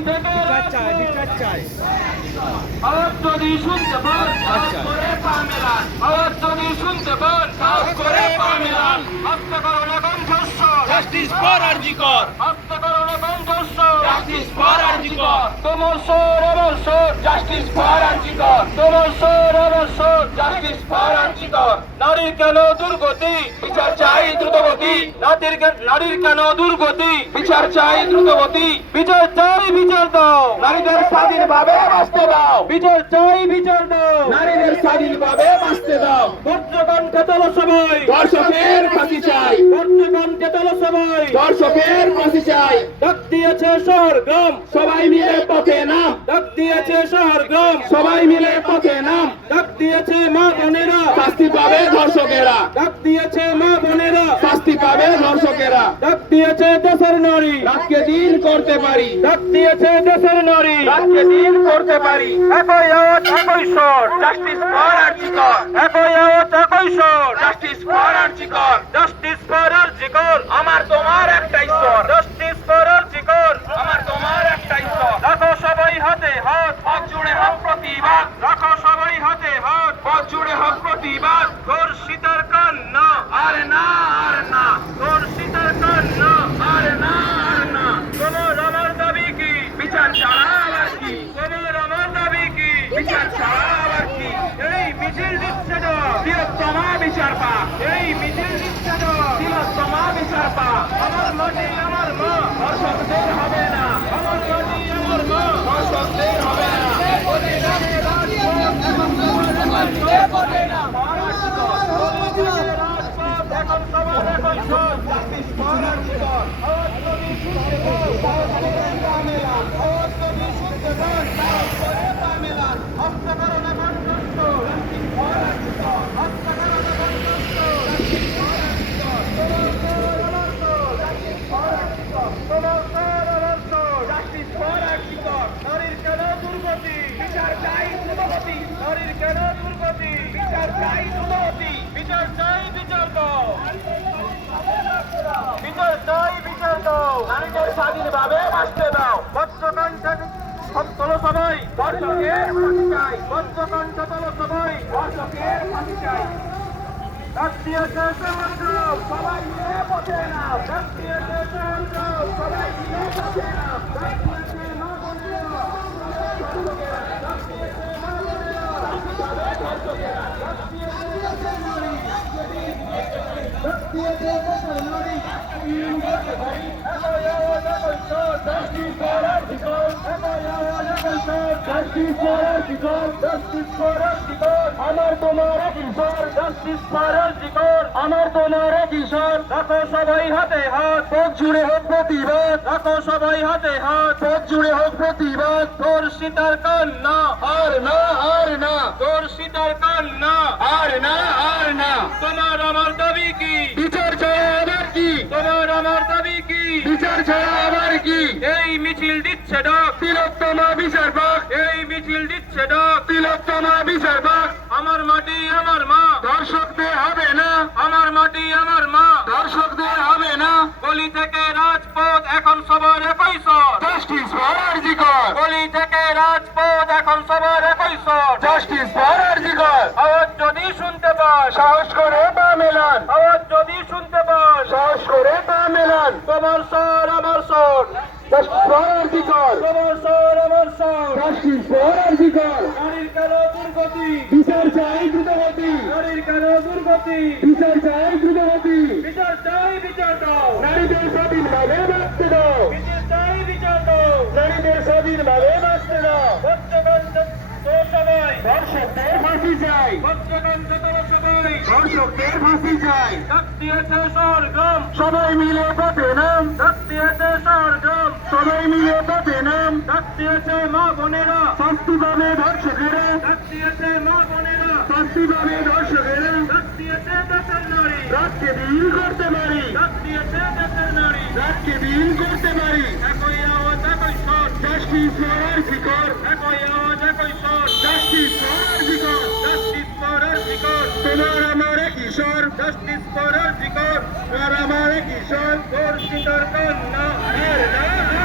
থেকে বিচার চাই আওয়াজ যদি শুনতে পান। করে পা মেলান আওয়াজ যদি শুনতে পান করে পা মেলান হত্যা করো জাস্টিস ফর আরজিকর তোমার সোর আমার সোর জাস্টিস ফর আর্জিকর তোমার সোর আমার সোর জাস্টিস ফর আর্জিকর নারীর কেন দুর্গতি বিচার চাই দ্রুতগতি নারীর নারীর কেন দুর্গতি বিচার চাই দ্রুতগতি বিচার চাই বিচার দাও নারীদের স্বাধীনভাবে বাঁচতে দাও বিচার চাই বিচার দাও নারীদের স্বাধীনভাবে বাঁচতে দাও তোলো সবাই দর্শকের তোলো সবাই। দর্শকের ফাঁসি চাই। ডাক দিয়েছে শহর গ্রাম। সবাই মিলে পথে নাম। ডাক দিয়েছে শহর গ্রাম। সবাই মিলে পথে নাম। ডাক দিয়েছে মা বোনেরা। শাস্তি পাবে ধর্ষকেরা। ডাক দিয়েছে মা বোনেরা। শাস্তি পাবে ধর্ষকেরা। ডাক দিয়েছে দেশের নারী। রাতকে দিন করতে পারি। ডাক দিয়েছে দেশের নারী। রাতকে দিন করতে পারি। একই আওয়াজ একই স্বর। জাস্টিস ফর আর্জিকর একই আওয়াজ একই স্বর। Justice for RG Kar justice for RG Kar আমার তোমার একটাই স্বর। জাস্টিস ফর আরজিকর আমার তোমার একটাই স্বর রাখো সবাই হাতে হাত পথ জুড়ে হোক প্রতিবাদ রাখো সবাই হাতে হাত পথ জুড়ে হোক প্রতিবাদ তোর সীতার কান্না। আর না আর না। তোর সীতার কান্না। আর না আর না। তোমার আমার দাবি কি? বিচার ছাড়া আবার কি? তোমার আমার দাবি কি? বিচার ছাড়া আবার কি? এই মিছিল দিচ্ছে না তিলোত্তমা বিচার পা এই মিছিল দিচ্ছে না তিলোত্তমা বিচার পা আমার মাটি আমার মা ধর্ষকদের হবে না আমার মাটি আমার মা ধর্ষকদের হবে না রাজপথ এখন সবার এখন সব জাস্টিস ফর আর্জিকর আওয়াজ যদি শুনতে পান সাহস করে পা মেলান আওয়াজ যদি শুনতে পান সাহস করে পা মেলান হত্যা করো না কণ্ঠস্থ জাস্টিস ফর আর্জিকর হত্যা করো না কণ্ঠস্থ জাস্টিস ফর আর্জিকর তোমার সোর আমার সোর জাস্টিস ফর আর্জিকর তোমার সোর আমার সোর জাস্টিস ফর আর্জিকর নারীর কেন দুর্গতি বিচার চাই দুর্গতি বিচার চাই বিচার চাই বিচার দাও বিচার চাই বিচার নারীদের স্বাধীনভাবে বাঁচতে দাও। তোলো সবাই ধর্ষকের ফাঁসি চাই। বজ্রকণ্ঠ তোলো সবাই ধর্ষকের ফাঁসি চাই। রাষ্ট্রীয় সবাই মিলে পথে নাম ডাক সবাই মিলে পথে নাম Justice for us, আমার তোমার স্বর জাস্টিস আমার তোমার স্বর রাখো সবাই হাতে হাত। পথ জুড়ে হোক প্রতিবাদ, রাখো সবাই হাতে হাত। পথ জুড়ে হোক প্রতিবাদ, তোর সীতার কান্না। আর না আর না, তোর সীতার কান্না। আর না আর না, তোমার আমার দাবি কি? বিচার ছাড়া আবার কি? তোমার আমার দাবি কি? বিচার ছাড়া আবার কি? এই মিছিল দিচ্ছে ডাক। তিলোত্তমা বিচার পাক। এই মিছিল দিচ্ছে ডাক। তিলোত্তমা বিচার পাক। আমার মাটি আমার মা। দর্শকদের হবে না। আমার মাটি আমার মা। দর্শকদের হবে না। গলি থেকে রাজপথ এখন সবার একই স্বর। জাস্টিস ফর আরজিকর গলি থেকে রাজপথ এখন সবার একই স্বর। জাস্টিস ফর আরজিকর আওয়াজ যদি শুনতে পাস। সাহস করে পা মেলান। আওয়াজ যদি শুনতে পাস। সাহস করে পা মেলান। তোমার স্বর আমার স্বর। আরজিকর তোমার স্বর আমার দুর্গতি। বিচার চাই দ্রুতগতি। নারীর কেন দুর্গতি। বিচার চাই দ্রুতগতি। বিচার চাই বিচার দাও। নারীদের স্বাধীনভাবে বাঁচতে দাও। বিচার চাই বিচার দাও। নারীদের স্বাধীনভাবে বাঁচতে দাও। দর্শকদের ফাঁসি চাই। সবাই দর্শকদের ফাঁসি চাই। মিলে পথে নাম। দিয়েছে শহর সবাই মিলে পথে নাম ডাক দিয়েছে মা বোনেরা। শাস্তি পাবে ধর্ষকেরা। ডাক দিয়েছে মা বোনেরা। শাস্তি পাবে ধর্ষকেরা। ডাক দিয়েছে দেশের নারী। রাতকে দিন করতে পারি। ডাক দিয়েছে দেশের নারী। রাতকে দিন করতে পারি। একই আওয়াজ একই স্বর। জাস্টিস ফর শিকর একই আওয়াজ একই স্বর। জাস্টিস ফর শিকর জাস্টিস জাস্টিস ফর জিকর আর আমার কিশোর গর্ষিতর কন্যা আর না।